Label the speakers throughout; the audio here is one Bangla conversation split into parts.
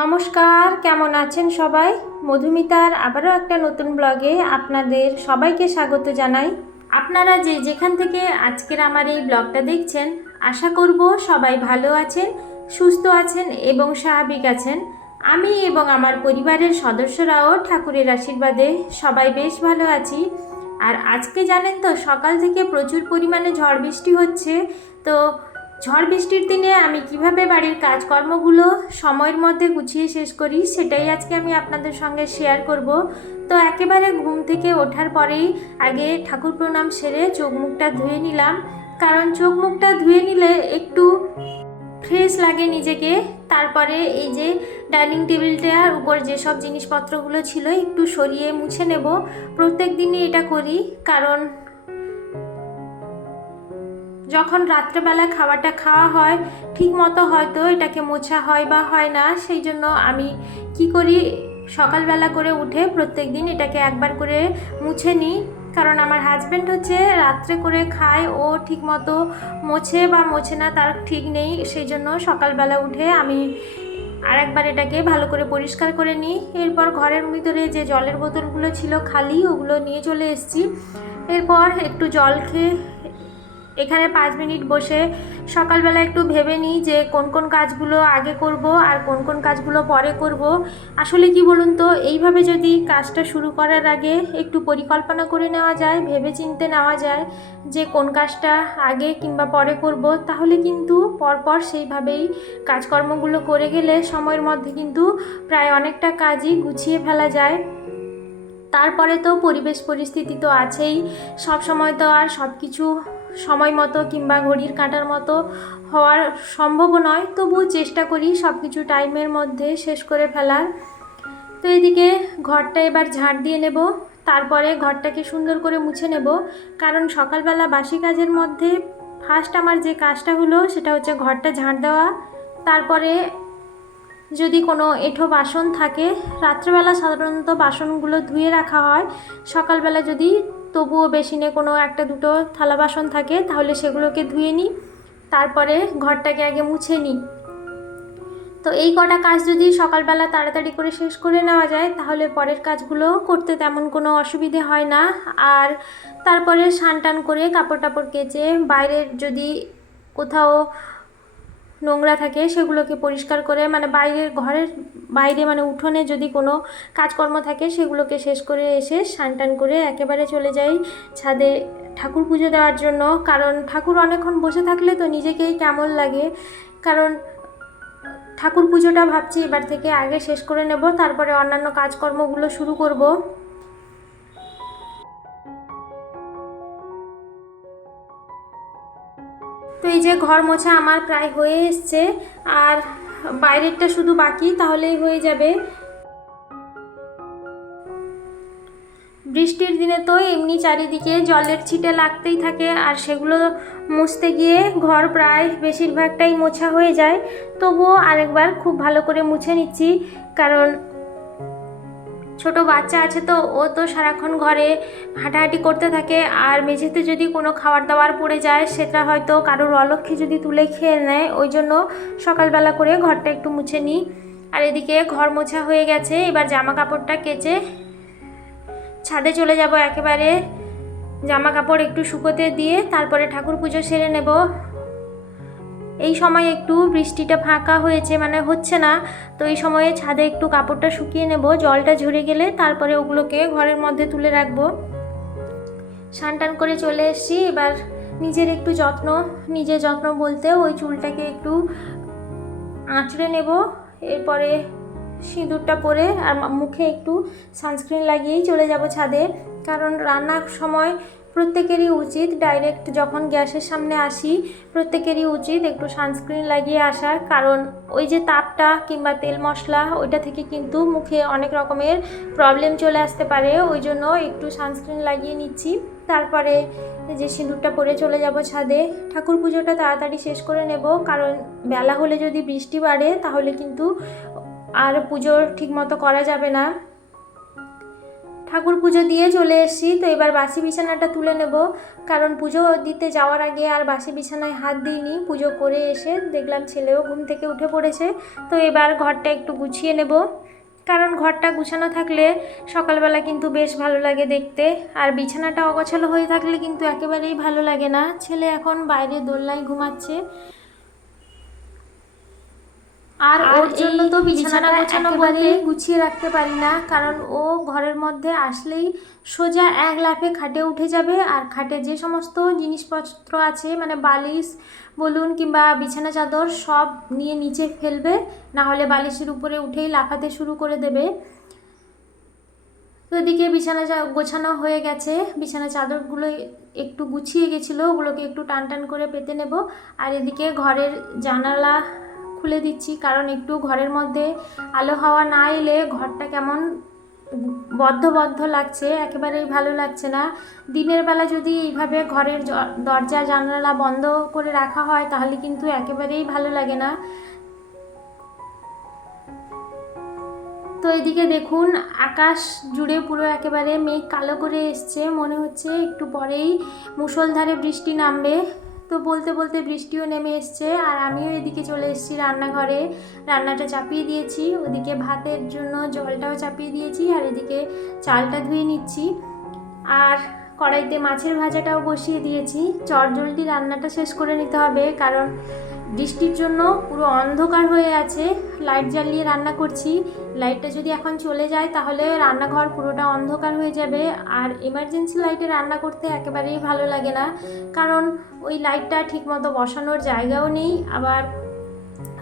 Speaker 1: নমস্কার, কেমন আছেন সবাই? মধুমিতার আবারও একটা নতুন ব্লগে আপনাদের সবাইকে স্বাগত জানাই। আপনারা যে যেখান থেকে আজকের আমার এই ব্লগটা দেখছেন, আশা করব সবাই ভালো আছেন, সুস্থ আছেন এবং স্বাভাবিক আছেন। আমি এবং আমার পরিবারের সদস্যরাও ঠাকুরের আশীর্বাদে সবাই বেশ ভালো আছি। আর আজকে জানেন তো, সকাল থেকে প্রচুর পরিমাণে ঝড় বৃষ্টি হচ্ছে। তো ঝড় বৃষ্টির দিনে আমি কীভাবে বাড়ির কাজকর্মগুলো সময়ের মধ্যে গুছিয়ে শেষ করি সেটাই আজকে আমি আপনাদের সঙ্গে শেয়ার করব। তো একেবারে ঘুম থেকে ওঠার পরেই আগে ঠাকুর প্রণাম সেরে চোখ মুখটা ধুয়ে নিলাম। কারণ চোখ মুখটা ধুয়ে নিলে একটু ফ্রেশ লাগে নিজেকে। তারপরে এই যে ডাইনিং টেবিলটার উপর যেসব জিনিসপত্রগুলো ছিল একটু সরিয়ে মুছে নেব। প্রত্যেক দিনই এটা করি, কারণ যখন রাত্রেবেলা খাবারটা খাওয়া হয় ঠিক মতো হয়তো এটাকে মোছা হয় বা হয় না, সেই জন্য আমি কি করি, সকালবেলা করে উঠে প্রত্যেক দিন এটাকে একবার করে মুছে নিই। কারণ আমার হাজব্যান্ড হচ্ছে রাত্রে করে খায়, ও ঠিক মতো মোছে বা মোছে না তার ঠিক নেই, সেই জন্য সকালবেলা উঠে আমি আরেকবার এটাকে ভালো করে পরিষ্কার করে নিই। এরপর ঘরের ভিতরে যে জলের বোতলগুলো ছিল খালি, ওগুলো নিয়ে চলে এসেছি। এরপর একটু জল খেয়ে এখানে পাঁচ মিনিট বসে সকালবেলা একটু ভেবে নিই যে কোন কোন কাজগুলো আগে করব আর কোন কোন কাজগুলো পরে করব। আসলে কি বলুন তো, এইভাবে যদি কাজটা শুরু করার আগে একটু পরিকল্পনা করে নেওয়া যায় ভেবে চিনতে নেওয়া যায় যে কোন কাজটা আগে কিংবা পরে করব, তাহলে কিন্তু পরপর সেইভাবেই কাজকর্মগুলো করে গেলে সময়ের মধ্যে কিন্তু প্রায় অনেকটা কাজই গুছিয়ে ফেলা যায়। তারপরে তো পরিবেশ পরিস্থিতি তো আছেই সব সময় তো আর সব কিছু সময় মতো কিংবা ঘড়ির কাঁটার মতো হওয়ার সম্ভব নয়। তবুও চেষ্টা করি সব কিছু টাইমের মধ্যে শেষ করে ফেলার। তো এদিকে ঘরটা এবার ঝাড় দিয়ে নেব, তারপরে ঘরটাকে সুন্দর করে মুছে নেব। কারণ সকালবেলা বাসি কাজের মধ্যে ফার্স্ট আমার যে কাজটা হলো সেটা হচ্ছে ঘরটা ঝাড় দেওয়া। তারপরে যদি কোনো এঁঠো বাসন থাকে, রাত্রেবেলা সাধারণত বাসনগুলো ধুয়ে রাখা হয়। সকালবেলা যদি তবুও বেসিনে কোনো একটা দুটো থালা বাসন থাকে, তাহলে সেগুলোকে ধুয়ে নিই। তারপরে ঘরটাকে আগে মুছে নিই। তো এই কটা কাজ যদি সকালবেলা তাড়াতাড়ি করে শেষ করে নেওয়া যায়, তাহলে পরের কাজগুলো করতে তেমন কোনো অসুবিধে হয় না। আর তারপরে স্নান টান করে কাপড় টাপড় কেচে বাইরের যদি কোথাও নোংরা থাকে, সেগুলোকে পরিষ্কার করে মানে বাইরের ঘরের বাইরে মানে উঠোনে যদি কোনো কাজকর্ম থাকে, সেগুলোকে শেষ করে এসে টান করে একেবারে চলে যাই ছাদে ঠাকুর পুজো দেওয়ার জন্য। কারণ ঠাকুর অনেকক্ষণ বসে থাকলে তো নিজেকেই কেমন লাগে। কারণ ঠাকুর পুজোটা ভাবছি এবার থেকে আগে শেষ করে নেব, তারপরে অন্যান্য কাজকর্মগুলো শুরু করব। এই যে ঘর মোছা আমার প্রায় হয়ে এসছে, আর বাইরেরটা শুধু বাকি, তাহলেই হয়ে যাবে। বৃষ্টির দিনে তো এমনি চারিদিকে জলের ছিটে লাগতেই থাকে, আর সেগুলো মুছতে গিয়ে ঘর প্রায় বেশিরভাগটাই মোছা হয়ে যায়। তবুও আরেকবার খুব ভালো করে মুছে নিচ্ছি, কারণ ছোট বাচ্চা আছে তো, ও তো সারাক্ষণ ঘরে হাঁটাহাঁটি করতে থাকে। আর মেঝেতে যদি কোনো খাবার দাবার পড়ে যায়, সেটা হয়তো কারোর অলক্ষে যদি তুলে খেয়ে নেয়, ওই জন্য সকালবেলা করে ঘরটা একটু মুছে নিই। আর এদিকে ঘর মোছা হয়ে গেছে, এবার জামা কাপড়টা কেচে ছাদে চলে যাব একেবারে। জামা কাপড় একটু শুকোতে দিয়ে তারপরে ঠাকুর পুজো সেরে নেব। এই সময় একটু বৃষ্টিটা ফাঁকা হয়েছে মানে হচ্ছে না। তো এই সময়ে ছাদে একটু কাপড়টা শুকিয়ে নেব, জলটা ঝরে গেলে তারপরে ওগুলোকে ঘরের মধ্যে তুলে রাখব। টান করে চলে এসেছি, এবার নিজের একটু যত্ন নিজের যত্ন বলতে ওই চুলটাকে একটু আঁচড়ে নেব, এরপরে সিঁদুরটা পরে আর মুখে একটু সানস্ক্রিন লাগিয়েই চলে যাব ছাদে। কারণ রান্নার সময় প্রত্যেকেরই উচিত ডাইরেক্ট যখন গ্যাসের সামনে আসি, প্রত্যেকেরই উচিত একটু সানস্ক্রিন লাগিয়ে আসার কারণ ওই যে তাপটা কিংবা তেল মশলা, ওইটা থেকে কিন্তু মুখে অনেক রকমের প্রবলেম চলে আসতে পারে। ওই জন্য একটু সানস্ক্রিন লাগিয়ে নিচ্ছি। তারপরে যে সিঁদুরটা পরে চলে যাব ছাদে। ঠাকুর পুজোটা তাড়াতাড়ি শেষ করে নেব। কারণ বেলা হলে যদি বৃষ্টি বাড়ে, তাহলে কিন্তু আর পুজোর ঠিক মতো করা যাবে না। ঠাকুর পুজো দিয়ে চলে এসেছি, তো এবার বাসি বিছানাটা তুলে নেব। কারণ পুজো দিতে যাওয়ার আগে আর বাসি বিছানায় হাত দিইনি। পুজো করে এসে দেখলাম ছেলেও ঘুম থেকে উঠে পড়েছে, তো এবার ঘরটা একটু গুছিয়ে নেব। কারণ ঘরটা গুছানো থাকলে সকালবেলা কিন্তু বেশ ভালো লাগে দেখতে। আর বিছানাটা অগোছালো হয়ে থাকলে কিন্তু একেবারেই ভালো লাগে না। ছেলে এখন বাইরে দোলনায় ঘুমাচ্ছে। আর ওর জন্য তো বিছানা গোছানো বলতে গুছিয়ে রাখতে পারি না কারণ ও ঘরের মধ্যে আসলেই সোজা এক লাফে খাটে উঠে যাবে। আর খাটে যে সমস্ত জিনিসপত্র আছে মানে বালিশ বলুন কিংবা বিছানা চাদর সব নিয়ে নিচে ফেলবে। না হলে বালিশের উপরে উঠেই লাফাতে শুরু করে দেবে। তো এদিকে বিছানা গোছানো হয়ে গেছে। বিছানা চাদরগুলো একটু গুছিয়ে গেছিল ওগুলোকে একটু টান টান করে পেতে নেব। আর এদিকে ঘরের জানালা খুলে দিচ্ছি, কারণ একটু ঘরের মধ্যে আলো হাওয়া না এলে ঘরটা কেমন বদ্ধ বদ্ধ লাগছে, একেবারেই ভালো লাগছে না। দিনের বেলা যদি এইভাবে ঘরের দরজা, জানালা বন্ধ করে রাখা হয়, তাহলে কিন্তু একেবারেই ভালো লাগে না। তো এদিকে দেখুন, আকাশ জুড়ে পুরো একেবারে মেঘ কালো করে এসছে, মনে হচ্ছে একটু পরেই মুষলধারে বৃষ্টি নামবে। তো বলতে বলতে বৃষ্টিও নেমে এসছে আর আমিও এদিকে চলে এসেছি রান্নাঘরে। রান্নাটা চাপিয়ে দিয়েছি, ওদিকে ভাতের জন্য জলটাও চাপিয়ে দিয়েছি আর এদিকে চালটা ধুয়ে নিচ্ছি। আর কড়াইতে মাছের ভাজাটাও বসিয়ে দিয়েছি। চটজলদি রান্নাটা শেষ করে নিতে হবে কারণ বৃষ্টির জন্য পুরো অন্ধকার হয়ে আছে লাইট জ্বালিয়ে রান্না করছি। লাইটটা যদি এখন চলে যায়, তাহলে রান্নাঘর পুরোটা অন্ধকার হয়ে যাবে। আর এমার্জেন্সি লাইটে রান্না করতে একেবারেই ভালো লাগে না। কারণ ওই লাইটটা ঠিকমতো বসানোর জায়গাও নেই, আবার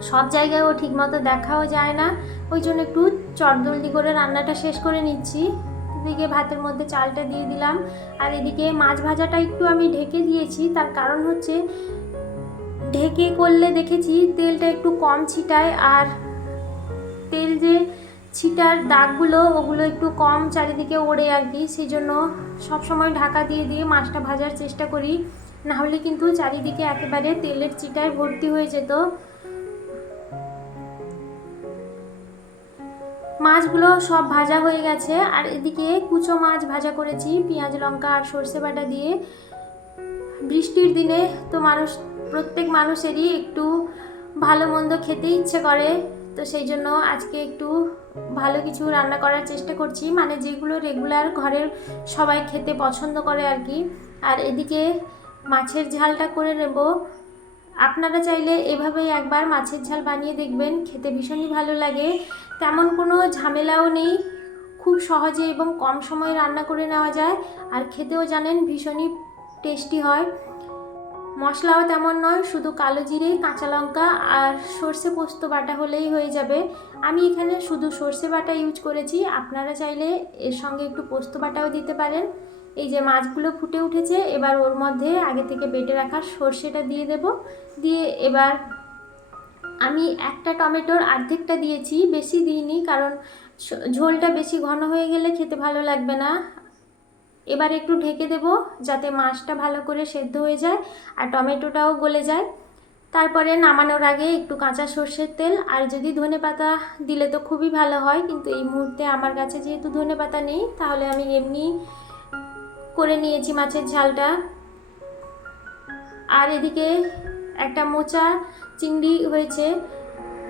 Speaker 1: সব জায়গায়ও ঠিকমতো দেখাও যায় না। ওই জন্য একটু চটজলদি করে রান্নাটা শেষ করে নিচ্ছি। এদিকে ভাতের মধ্যে চালটা দিয়ে দিলাম। আর এদিকে মাছ ভাজাটা একটু আমি ঢেকে দিয়েছি। তার কারণ হচ্ছে ঢেকে করলে দেখেছি তেলটা একটু কম ছিটায় আর তেল যে ছিটার দাগগুলো, ওগুলো একটু কম চারিদিকে ওড়ে আর কি। সেই জন্য সবসময় ঢাকা দিয়ে দিয়ে মাছটা ভাজার চেষ্টা করি। না হলে কিন্তু চারিদিকে একেবারে তেলের চিটায় ভর্তি হয়ে যেত। মাছগুলো সব ভাজা হয়ে গেছে। আর এদিকে কুচো মাছ ভাজা করেছি, পেঁয়াজ, লঙ্কা আর সর্ষে বাটা দিয়ে। বৃষ্টির দিনে তো মানুষ প্রত্যেক মানুষেরই একটু ভালো মন্দ খেতে ইচ্ছে করে। তো সেই জন্য আজকে একটু ভালো কিছু রান্না করার চেষ্টা করছি। মানে যেগুলো রেগুলার ঘরের সবাই খেতে পছন্দ করে আর কি। আর এদিকে মাছের ঝালটা করে নেব। আপনারা চাইলে এভাবেই একবার মাছের ঝাল বানিয়ে দেখবেন। খেতে ভীষণই ভালো লাগে। তেমন কোনো ঝামেলাও নেই। খুব সহজে এবং কম সময়ে রান্না করে নেওয়া যায়। আর খেতেও জানেন ভীষণই টেস্টি হয়। মশলাও তেমন নয়, শুধু কালো জিরে, কাঁচা লঙ্কা আর সর্ষে পোস্ত বাটা হলেই হয়ে যাবে। আমি এখানে শুধু সর্ষে বাটা ইউজ করেছি। আপনারা চাইলে এর সঙ্গে একটু পোস্ত বাটাও দিতে পারেন। এই যে মাছগুলো ফুটে উঠেছে, এবার ওর মধ্যে আগে থেকে বেটে রাখা সর্ষেটা দিয়ে দেব। দিয়ে এবার আমি একটা টমেটোর অর্ধেকটা দিয়েছি, বেশি দিইনি কারণ ঝোলটা বেশি ঘন হয়ে গেলে খেতে ভালো লাগবে না। এবার একটু ঢেকে দেব যাতে মাছটা ভালো করে সেদ্ধ হয়ে যায় আর টমেটোটাও গলে যায়। তারপরে নামানোর আগে একটু কাঁচা সর্ষের তেল আর যদি ধনে পাতা দিলে তো খুবই ভালো হয়, কিন্তু এই মুহূর্তে আমার কাছে যেহেতু ধনে পাতা নেই, তাহলে আমি এমনি করে নিয়েছি মাছের ঝালটা। আর এদিকে একটা মোচা চিংড়ি হয়েছে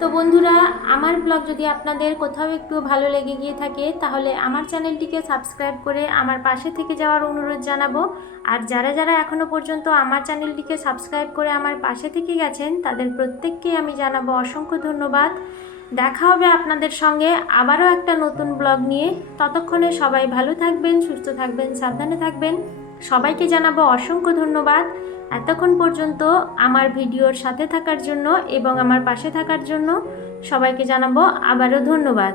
Speaker 1: তো বন্ধুরা, আমার ব্লগ যদি আপনাদের কোথাও একটু ভালো লেগে গিয়ে থাকে, তাহলে আমার চ্যানেলটিকে সাবস্ক্রাইব করে আমার পাশে থেকে যাওয়ার অনুরোধ জানাব। আর যারা যারা এখনও পর্যন্ত আমার চ্যানেলটিকে সাবস্ক্রাইব করে আমার পাশে থেকে গেছেন, তাদের প্রত্যেককে আমি জানাব অসংখ্য ধন্যবাদ। দেখা হবে আপনাদের সঙ্গে আবারও একটা নতুন ব্লগ নিয়ে। ততক্ষণে সবাই ভালো থাকবেন, সুস্থ থাকবেন, সাবধানে থাকবেন। সবাইকে জানাব অসংখ্য ধন্যবাদ। এতক্ষণ পর্যন্ত আমার ভিডিওর সাথে থাকার জন্য এবং আমার পাশে থাকার জন্য সবাইকে জানাব আবারও ধন্যবাদ।